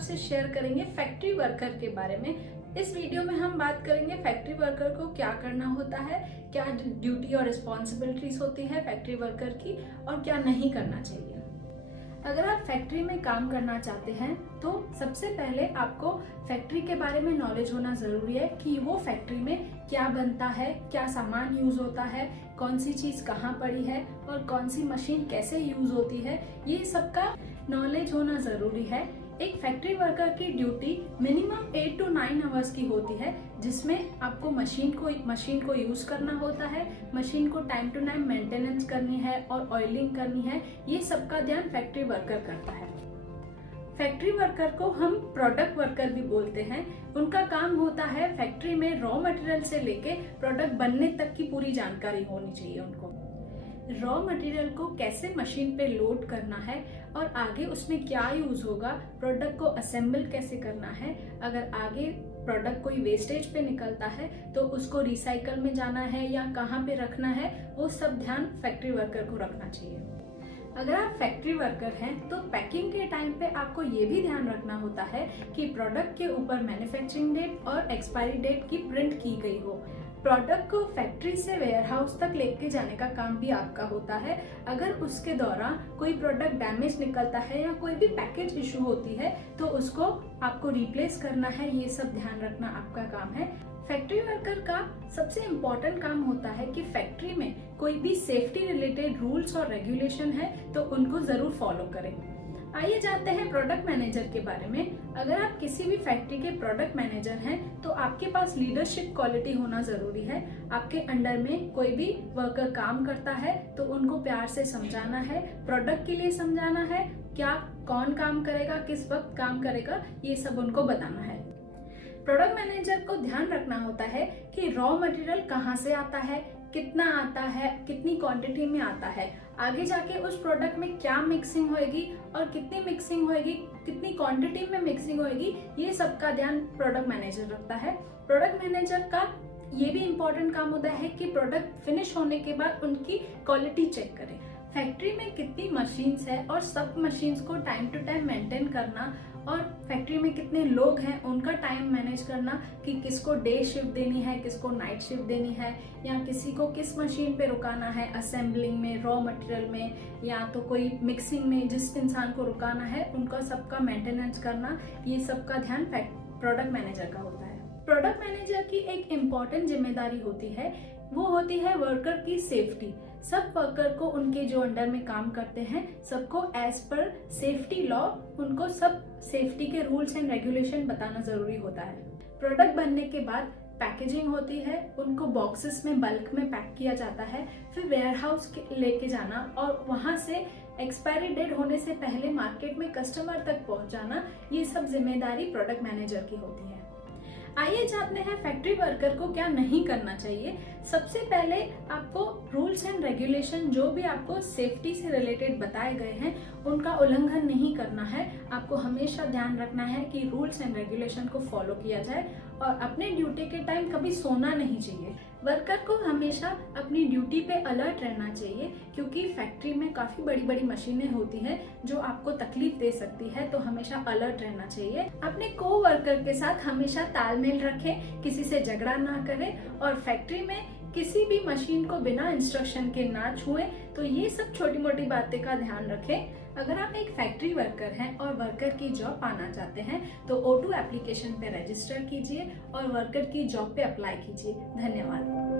आपसे शेयर करेंगे factory worker के बारे में। इस वीडियो में हम बात करेंगे फैक्ट्री वर्कर को क्या करना होता है, क्या ड्यूटी और रिस्पॉन्सिबिलिटीज होती है फैक्ट्री वर्कर की और क्या नहीं करना चाहिए। अगर आप फैक्ट्री में काम करना चाहते हैं तो सबसे पहले आपको फैक्ट्री के बारे में नॉलेज होना जरूरी है कि वो फैक्ट्री में क्या बनता है, क्या सामान यूज होता है, कौन सी चीज कहाँ पड़ी है और कौन सी मशीन कैसे यूज होती है, ये सबका नॉलेज होना जरूरी है। एक फैक्ट्री वर्कर की ड्यूटी मिनिमम 8 to 9 आवर्स की होती है, जिसमें आपको मशीन को यूज करना होता है, मशीन को टाइम टू टाइम मेंटेनेंस करनी है और ऑयलिंग करनी है। ये सबका ध्यान फैक्ट्री वर्कर करता है। फैक्ट्री वर्कर को हम प्रोडक्ट वर्कर भी बोलते हैं। उनका काम होता है फैक्ट्री में रॉ मटेरियल से लेके प्रोडक्ट बनने तक की पूरी जानकारी होनी चाहिए उनको। रॉ मटेरियल को कैसे मशीन पे लोड करना है और आगे उसमें क्या यूज होगा, प्रोडक्ट को असेंबल कैसे करना है, अगर आगे प्रोडक्ट कोई वेस्टेज पे निकलता है तो उसको रिसाइकल में जाना है या कहाँ पे रखना है, वो सब ध्यान फैक्ट्री वर्कर को रखना चाहिए। अगर आप फैक्ट्री वर्कर हैं तो पैकिंग के टाइम पे आपको ये भी ध्यान रखना होता है कि प्रोडक्ट के ऊपर मैन्युफैक्चरिंग डेट और एक्सपायरी डेट की प्रिंट की गई हो। प्रोडक्ट को फैक्ट्री से वेयरहाउस तक लेके जाने का काम भी आपका होता है। अगर उसके दौरान कोई प्रोडक्ट डैमेज निकलता है या कोई भी पैकेज इशू होती है तो उसको आपको रिप्लेस करना है, ये सब ध्यान रखना आपका काम है। फैक्ट्री वर्कर का सबसे इम्पोर्टेंट काम होता है कि फैक्ट्री में कोई भी सेफ्टी रिलेटेड रूल्स और रेगुलेशन है तो उनको जरूर फॉलो करें। आइए जानते हैं प्रोडक्ट मैनेजर के बारे में। अगर आप किसी भी फैक्ट्री के प्रोडक्ट मैनेजर हैं तो आपके पास लीडरशिप क्वालिटी होना जरूरी है। आपके अंडर में कोई भी वर्कर काम करता है तो उनको प्यार से समझाना है, प्रोडक्ट के लिए समझाना है, क्या कौन काम करेगा, किस वक्त काम करेगा, ये सब उनको बताना है। प्रोडक्ट मैनेजर को ध्यान रखना होता है कि रॉ मटेरियल कहाँ से आता है, कितना आता है, कितनी क्वांटिटी में आता है, आगे जाके उस प्रोडक्ट में क्या मिक्सिंग होएगी और कितनी मिक्सिंग होएगी, कितनी क्वांटिटी में मिक्सिंग होएगी, ये सब का ध्यान प्रोडक्ट मैनेजर रखता है। प्रोडक्ट मैनेजर का ये भी इम्पोर्टेंट काम होता है कि प्रोडक्ट फिनिश होने के बाद उनकी क्वालिटी चेक करें। फैक्ट्री में कितनी मशीन्स है और सब मशीन्स को टाइम टू टाइम मेंटेन करना और फैक्ट्री में कितने लोग हैं उनका टाइम मैनेज करना कि किसको डे शिफ्ट देनी है, किसको नाइट शिफ्ट देनी है, या किसी को किस मशीन पे रुकाना है, असेंबलिंग में, रॉ मटेरियल में, या तो कोई मिक्सिंग में जिस इंसान को रुकाना है, उनका सबका मेंटेनेंस करना, ये सबका ध्यान प्रोडक्ट मैनेजर का होता है। प्रोडक्ट मैनेजर की एक इम्पॉर्टेंट जिम्मेदारी होती है, वो होती है वर्कर की सेफ्टी। सब वर्कर को उनके जो अंडर में काम करते हैं सबको एज पर सेफ्टी लॉ उनको सब सेफ्टी के रूल्स एंड रेगुलेशन बताना जरूरी होता है। प्रोडक्ट बनने के बाद पैकेजिंग होती है, उनको बॉक्सेस में बल्क में पैक किया जाता है, फिर वेयरहाउस लेके जाना और वहां से एक्सपायरी डेट होने से पहले मार्केट में कस्टमर तक पहुंचाना, ये सब जिम्मेदारी प्रोडक्ट मैनेजर की होती है। आइए जानते हैं फैक्ट्री वर्कर को क्या नहीं करना चाहिए। सबसे पहले आपको रूल्स एंड रेगुलेशन जो भी आपको सेफ्टी से रिलेटेड बताए गए हैं उनका उल्लंघन नहीं करना है। आपको हमेशा ध्यान रखना है कि रूल्स एंड रेगुलेशन को फॉलो किया जाए और अपने ड्यूटी के टाइम कभी सोना नहीं चाहिए। वर्कर को हमेशा अपनी ड्यूटी पे अलर्ट रहना चाहिए क्योंकि फैक्ट्री में काफी बड़ी बड़ी मशीनें होती हैं जो आपको तकलीफ दे सकती है, तो हमेशा अलर्ट रहना चाहिए। अपने को वर्कर के साथ हमेशा तालमेल रखें, किसी से झगड़ा ना करें और फैक्ट्री में किसी भी मशीन को बिना इंस्ट्रक्शन के ना छुएं। तो ये सब छोटी मोटी बातें का ध्यान रखें। अगर आप एक फैक्ट्री वर्कर हैं और वर्कर की जॉब पाना चाहते हैं तो O2 एप्लीकेशन पे रजिस्टर कीजिए और वर्कर की जॉब पे अप्लाई कीजिए। धन्यवाद।